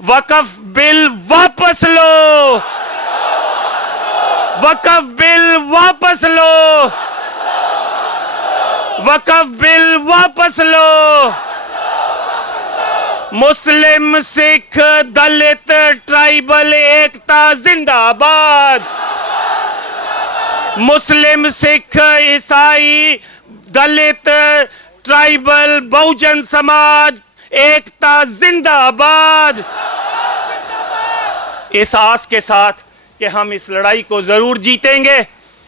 वक्फ bill वापस लो, वक्फ bill वापस लो, वक्फ bill वापस लो। मुस्लिम, सिख, दलित, ट्राइबल एकता जिंदाबाद। मुस्लिम, सिख, ईसाई, दलित, ट्राइबल, बहुजन समाज एकता जिंदाबाद। इस आस के साथ कि हम इस लड़ाई को जरूर जीतेंगे,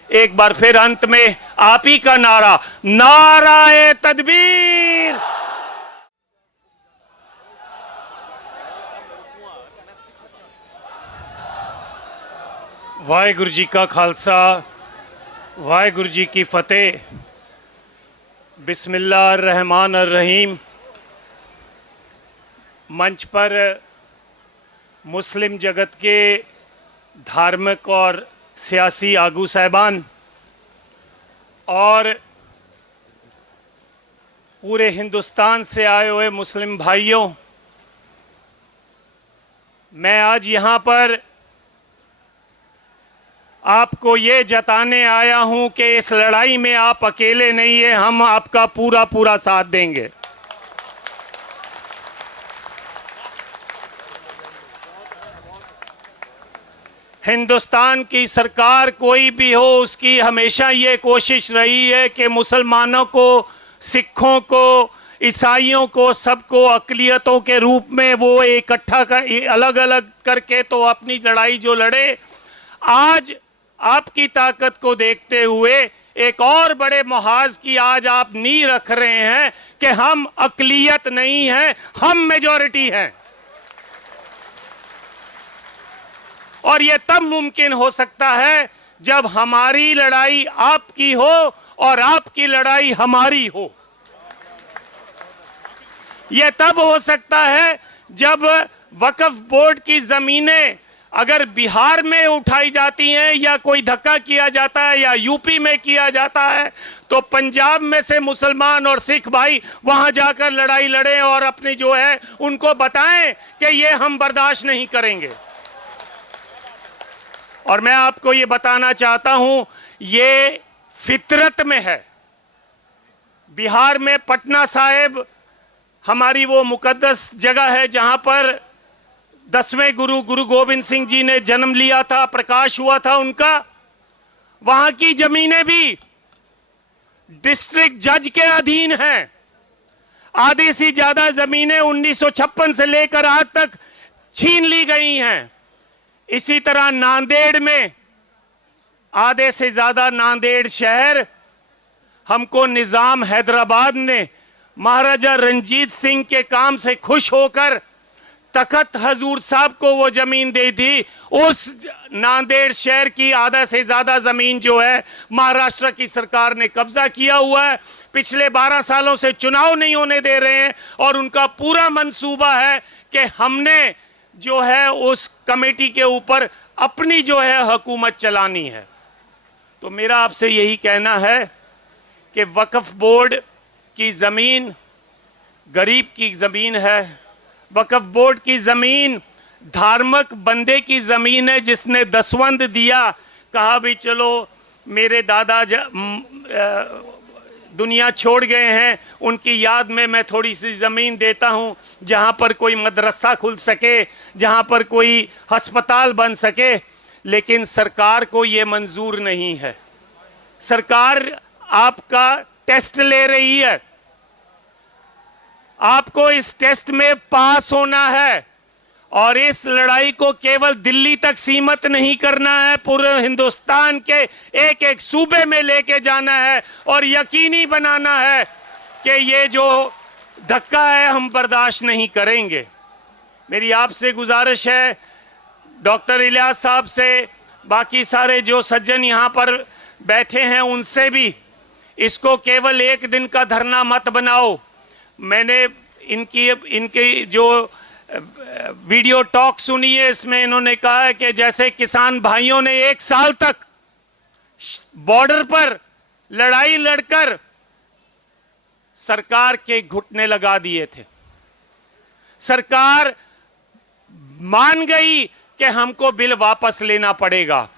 एक बार फिर अंत में आप ही का नारा, नाराए तदबीर। वाहेगुरु जी का खालसा, वाहेगुरु जी की फतेह। बिस्मिल्लाह रहमान रहीम। मंच पर मुस्लिम जगत के धार्मिक और सियासी आगू साहिबान और पूरे हिंदुस्तान से आए हुए मुस्लिम भाइयों, मैं आज यहाँ पर आपको ये जताने आया हूं कि इस लड़ाई में आप अकेले नहीं है, हम आपका पूरा पूरा साथ देंगे। हिंदुस्तान की सरकार कोई भी हो, उसकी हमेशा ये कोशिश रही है कि मुसलमानों को, सिखों को, ईसाइयों को, सबको अक़लियतों के रूप में वो इकट्ठा कर, अलग अलग करके तो अपनी लड़ाई जो लड़े। आज आपकी ताकत को देखते हुए एक और बड़े मुहाज की आज आप नींव रख रहे हैं कि हम अक़लियत नहीं हैं, हम मेजॉरिटी हैं। और यह तब मुमकिन हो सकता है जब हमारी लड़ाई आपकी हो और आपकी लड़ाई हमारी हो। यह तब हो सकता है जब वक्फ बोर्ड की जमीनें अगर बिहार में उठाई जाती हैं या कोई धक्का किया जाता है या यूपी में किया जाता है, तो पंजाब में से मुसलमान और सिख भाई वहां जाकर लड़ाई लड़ें और अपनी जो है उनको बताएं कि ये हम बर्दाश्त नहीं करेंगे। और मैं आपको ये बताना चाहता हूं, ये फितरत में है। बिहार में पटना साहिब हमारी वो मुकद्दस जगह है जहां पर 10वें गुरु गुरु गोविंद सिंह जी ने जन्म लिया था, प्रकाश हुआ था उनका। वहां की जमीनें भी डिस्ट्रिक्ट जज के अधीन हैं। आधी से ज्यादा जमीनें 1956 से लेकर आज तक छीन ली गई हैं। इसी तरह नांदेड़ में आधे से ज्यादा नांदेड़ शहर हमको निजाम हैदराबाद ने महाराजा रंजीत सिंह के काम से खुश होकर तखत हजूर साहब को वो जमीन दी थी। उस नांदेड़ शहर की आधा से ज्यादा जमीन जो है महाराष्ट्र की सरकार ने कब्जा किया हुआ है। पिछले 12 सालों से चुनाव नहीं होने दे रहे हैं और उनका पूरा मंसूबा है कि हमने जो है उस कमेटी के ऊपर अपनी जो है हुकूमत चलानी है। तो मेरा आपसे यही कहना है कि वक्फ बोर्ड की जमीन गरीब की जमीन है। वक्फ बोर्ड की जमीन धार्मिक बंदे की जमीन है जिसने दसवंध दिया, कहा भी चलो मेरे दादा दुनिया छोड़ गए हैं, उनकी याद में मैं थोड़ी सी ज़मीन देता हूं जहां पर कोई मदरसा खुल सके, जहां पर कोई अस्पताल बन सके। लेकिन सरकार को ये मंजूर नहीं है। सरकार आपका टेस्ट ले रही है, आपको इस टेस्ट में पास होना है और इस लड़ाई को केवल दिल्ली तक सीमित नहीं करना है, पूरे हिंदुस्तान के एक एक सूबे में लेके जाना है और यकीनी बनाना है कि ये जो धक्का है हम बर्दाश्त नहीं करेंगे। मेरी आपसे गुजारिश है, डॉक्टर इलियास साहब से, बाकी सारे जो सज्जन यहाँ पर बैठे हैं उनसे भी, इसको केवल एक दिन का धरना मत बनाओ। मैंने इनकी जो वीडियो टॉक सुनी है, इसमें इन्होंने कहा है कि जैसे किसान भाइयों ने 1 साल तक बॉर्डर पर लड़ाई लड़कर सरकार के घुटने लगा दिए थे। सरकार मान गई कि हमको बिल वापस लेना पड़ेगा।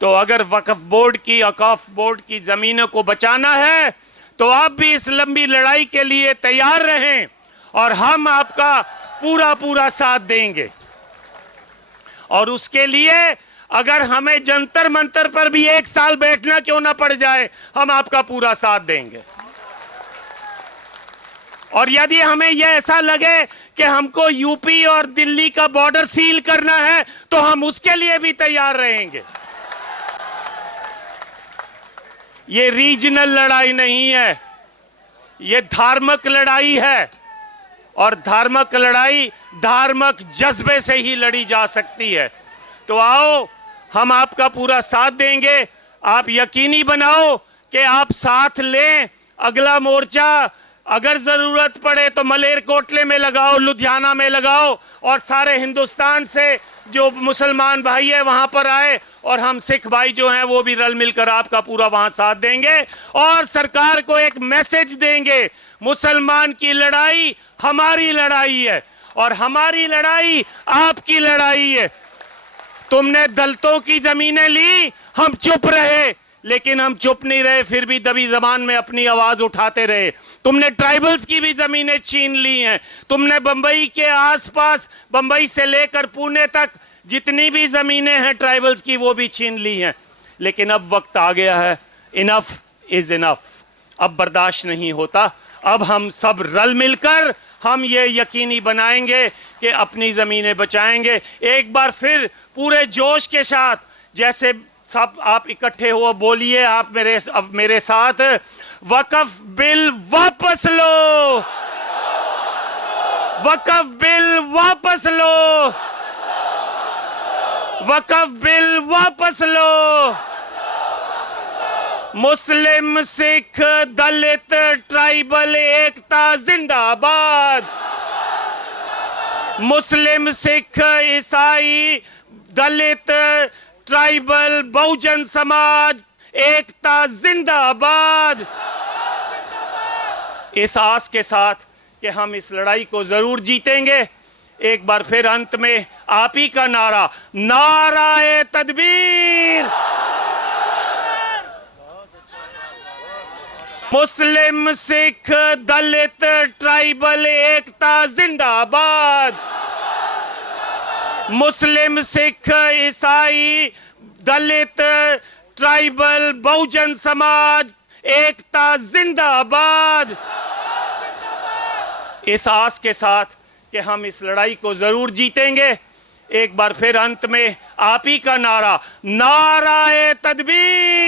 तो अगर वक्फ बोर्ड की, औकाफ बोर्ड की जमीनों को बचाना है तो आप भी इस लंबी लड़ाई के लिए तैयार रहें और हम आपका पूरा पूरा साथ देंगे। और उसके लिए अगर हमें जंतर मंतर पर भी 1 साल बैठना क्यों ना पड़ जाए, हम आपका पूरा साथ देंगे। और यदि हमें यह ऐसा लगे कि हमको यूपी और दिल्ली का बॉर्डर सील करना है तो हम उसके लिए भी तैयार रहेंगे। ये रीजनल लड़ाई नहीं है, ये धार्मिक लड़ाई है। और धार्मिक लड़ाई धार्मिक जज्बे से ही लड़ी जा सकती है। तो आओ, हम आपका पूरा साथ देंगे। आप यकीनी बनाओ कि आप साथ लें। अगला मोर्चा अगर जरूरत पड़े तो मलेरकोटले में लगाओ, लुधियाना में लगाओ, और सारे हिंदुस्तान से जो मुसलमान भाई है वहां पर आए, और हम सिख भाई जो हैं वो भी रल मिलकर आपका पूरा वहां साथ देंगे। और सरकार को एक मैसेज देंगे, मुसलमान की लड़ाई हमारी लड़ाई है और हमारी लड़ाई आपकी लड़ाई है। तुमने दलितों की जमीनें ली, हम चुप रहे, लेकिन हम चुप नहीं रहे, फिर भी दबी जबान में अपनी आवाज उठाते रहे। तुमने ट्राइबल्स की भी जमीनें छीन ली हैं। तुमने बंबई के आसपास, बंबई से लेकर पुणे तक जितनी भी जमीनें हैं ट्राइबल्स की, वो भी छीन ली हैं। लेकिन अब वक्त आ गया है, इनफ इज इनफ। अब बर्दाश्त नहीं होता। अब हम सब रल मिलकर हम ये यकीनी बनाएंगे कि अपनी जमीनें बचाएंगे। एक बार फिर पूरे जोश के साथ, जैसे सब आप इकट्ठे हो, बोलिए आप मेरे साथ, वक्फ बिल वापस लो, वक्फ बिल वापस लो, वक्फ बिल वापस लो। मुस्लिम, सिख, दलित, ट्राइबल एकता जिंदाबाद। मुस्लिम, सिख, ईसाई, दलित, ट्राइबल, बहुजन समाज एकता जिंदाबाद। इस आस के साथ कि हम इस लड़ाई को जरूर जीतेंगे, एक बार फिर अंत में आप ही का नारा, नाराए तदबीर। मुस्लिम, सिख, दलित, ट्राइबल एकता जिंदाबाद। मुस्लिम, सिख, ईसाई, दलित, ट्राइबल, बहुजन समाज एकता जिंदाबाद। इस आस के साथ कि हम इस लड़ाई को जरूर जीतेंगे, एक बार फिर अंत में आप ही का नारा, नाराए तदबीर।